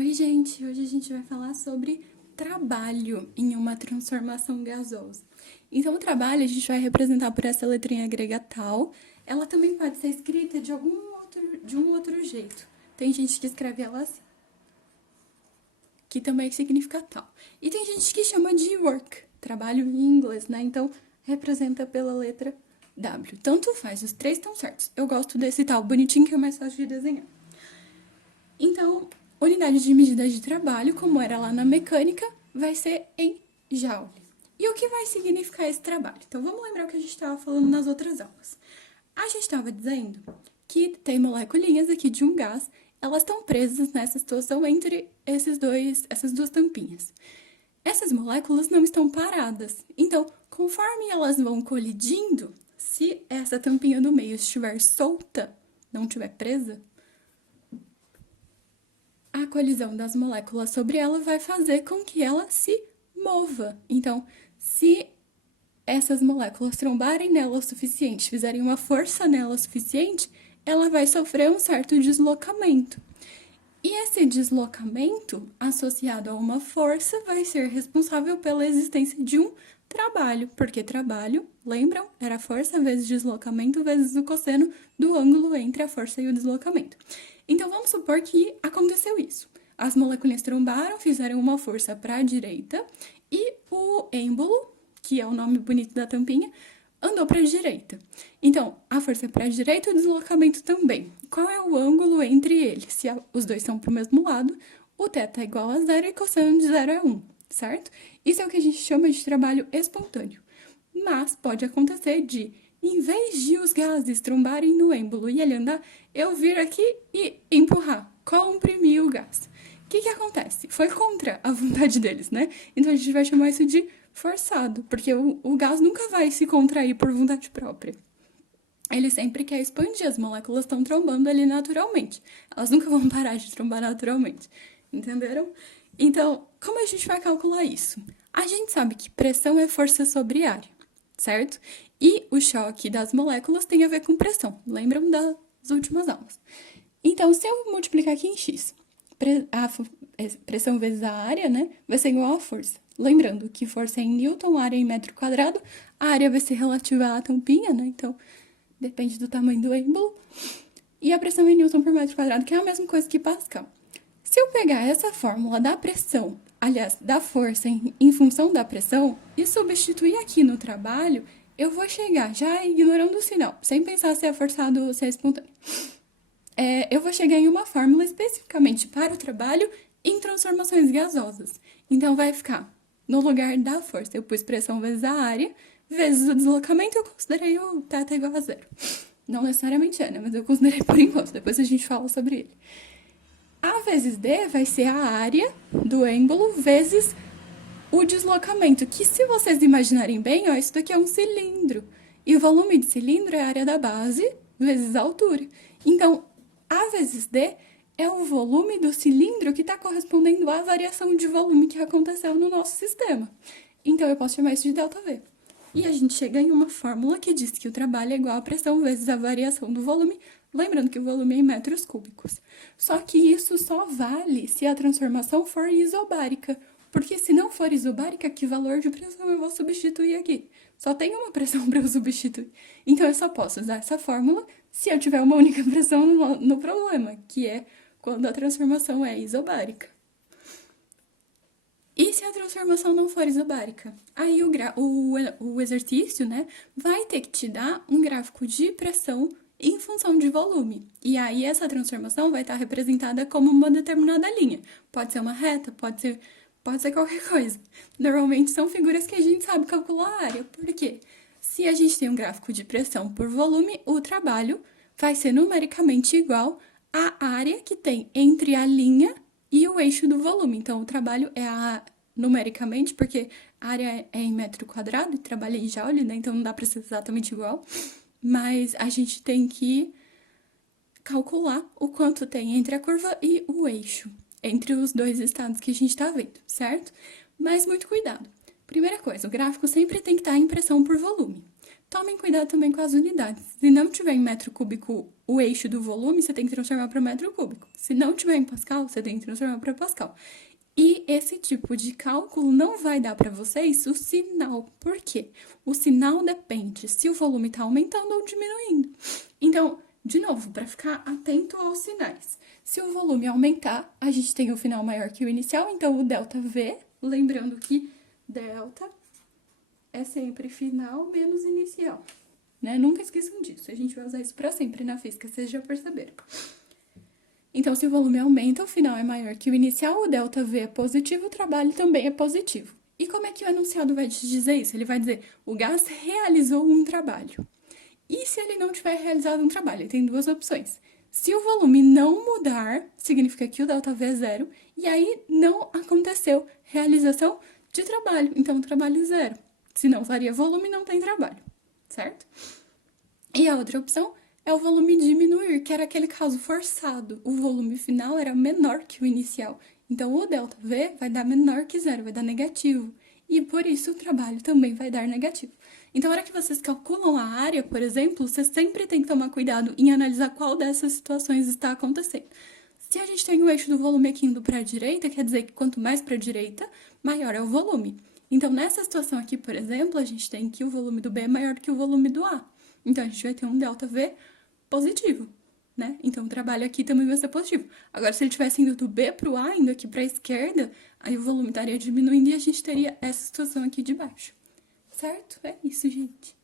Oi, gente! Hoje a gente vai falar sobre trabalho em uma transformação gasosa. Então, o trabalho a gente vai representar por essa letrinha grega tal. Ela também pode ser escrita de um outro jeito. Tem gente que escreve ela assim, que também significa tal. E tem gente que chama de work, trabalho em inglês, né? Então, representa pela letra W. Tanto faz, os três estão certos. Eu gosto desse tal bonitinho que é mais fácil de desenhar. Então, unidade de medida de trabalho, como era lá na mecânica, vai ser em joule. E o que vai significar esse trabalho? Então, vamos lembrar o que a gente estava falando nas outras aulas. A gente estava dizendo que tem moleculinhas aqui de um gás, elas estão presas nessa situação entre essas duas tampinhas. Essas moléculas não estão paradas. Então, conforme elas vão colidindo, se essa tampinha do meio estiver solta, não estiver presa, a colisão das moléculas sobre ela vai fazer com que ela se mova. Então, se essas moléculas trombarem nela o suficiente, fizerem uma força nela o suficiente, ela vai sofrer um certo deslocamento. E esse deslocamento, associado a uma força, vai ser responsável pela existência de um trabalho, porque trabalho, lembram? Era força vezes deslocamento vezes o cosseno do ângulo entre a força e o deslocamento. Então, vamos supor que aconteceu isso. As moléculas trombaram, fizeram uma força para a direita e o êmbolo, que é o nome bonito da tampinha, andou para a direita. Então, a força é para a direita e o deslocamento também. Qual é o ângulo entre eles? Se os dois são para o mesmo lado, o θ é igual a zero e cosseno de zero é 1, certo? Isso é o que a gente chama de trabalho espontâneo. Mas pode acontecer de, em vez de os gases trombarem no êmbolo e ele andar, eu vir aqui e empurrar, comprimir o gás. O que acontece? Foi contra a vontade deles, né? Então a gente vai chamar isso de forçado, porque o gás nunca vai se contrair por vontade própria. Ele sempre quer expandir, as moléculas estão trombando ali naturalmente. Elas nunca vão parar de trombar naturalmente. Entenderam? Então, como a gente vai calcular isso? A gente sabe que pressão é força sobre área, certo? E o choque das moléculas tem a ver com pressão. Lembram das últimas aulas? Então, se eu multiplicar aqui em x, a pressão vezes a área, né, vai ser igual a força. Lembrando que força é em Newton, área é em metro quadrado, a área vai ser relativa à tampinha, né, então depende do tamanho do êmbolo. E a pressão em Newton por metro quadrado, que é a mesma coisa que Pascal. Se eu pegar essa fórmula da pressão, aliás, da força em função da pressão, e substituir aqui no trabalho, eu vou chegar, já ignorando o sinal, sem pensar se é forçado ou se é espontâneo. Eu vou chegar em uma fórmula especificamente para o trabalho em transformações gasosas. Então, vai ficar, no lugar da força, eu pus pressão vezes a área, vezes o deslocamento, eu considerei o θ igual a zero. Não necessariamente é, né? Mas eu considerei por enquanto, depois a gente fala sobre ele. A vezes D vai ser a área do êmbolo vezes o deslocamento, que se vocês imaginarem bem, ó, isso daqui é um cilindro. E o volume de cilindro é a área da base vezes a altura. Então, A vezes D é o volume do cilindro que está correspondendo à variação de volume que aconteceu no nosso sistema. Então, eu posso chamar isso de ΔV. E a gente chega em uma fórmula que diz que o trabalho é igual à pressão vezes a variação do volume, lembrando que o volume é em metros cúbicos. Só que isso só vale se a transformação for isobárica, porque se não for isobárica, que valor de pressão eu vou substituir aqui? Só tem uma pressão para eu substituir. Então, eu só posso usar essa fórmula se eu tiver uma única pressão no problema, que é quando a transformação é isobárica. E se a transformação não for isobárica? Aí o exercício, né, vai ter que te dar um gráfico de pressão em função de volume. E aí essa transformação vai estar representada como uma determinada linha. Pode ser uma reta, pode ser qualquer coisa. Normalmente são figuras que a gente sabe calcular a área. Por quê? Se a gente tem um gráfico de pressão por volume, o trabalho vai ser numericamente igual à área que tem entre a linha e o eixo do volume. Então, o trabalho é numericamente, porque a área é em metro quadrado e trabalha em joule, né? Então, não dá para ser exatamente igual. Mas a gente tem que calcular o quanto tem entre a curva e o eixo, entre os dois estados que a gente está vendo, certo? Mas muito cuidado. Primeira coisa, o gráfico sempre tem que estar em pressão por volume. Tomem cuidado também com as unidades. Se não tiver em metro cúbico o eixo do volume, você tem que transformar para metro cúbico. Se não tiver em pascal, você tem que transformar para pascal. E esse tipo de cálculo não vai dar para vocês o sinal. Por quê? O sinal depende se o volume está aumentando ou diminuindo. Então, de novo, para ficar atento aos sinais. Se o volume aumentar, a gente tem o final maior que o inicial, então o ΔV, lembrando que delta é sempre final menos inicial, né? Nunca esqueçam disso, a gente vai usar isso para sempre na física, vocês já perceberam. Então, se o volume aumenta, o final é maior que o inicial, o ΔV é positivo, o trabalho também é positivo. E como é que o enunciado vai te dizer isso? Ele vai dizer, o gás realizou um trabalho. E se ele não tiver realizado um trabalho? Ele tem duas opções. Se o volume não mudar, significa que o ΔV é zero, e aí não aconteceu realização de trabalho, então o trabalho é zero. Se não varia volume, não tem trabalho, certo? E a outra opção é o volume diminuir, que era aquele caso forçado. O volume final era menor que o inicial. Então, o ΔV vai dar menor que zero, vai dar negativo. E por isso o trabalho também vai dar negativo. Então, na hora que vocês calculam a área, por exemplo, vocês sempre tem que tomar cuidado em analisar qual dessas situações está acontecendo. Se a gente tem o eixo do volume aqui indo para a direita, quer dizer que quanto mais para a direita, maior é o volume. Então, nessa situação aqui, por exemplo, a gente tem que o volume do B é maior do que o volume do A. Então, a gente vai ter um ΔV positivo, né? Então, o trabalho aqui também vai ser positivo. Agora, se ele tivesse indo do B para o A, indo aqui para a esquerda, aí o volume estaria diminuindo e a gente teria essa situação aqui de baixo. Certo? É isso, gente.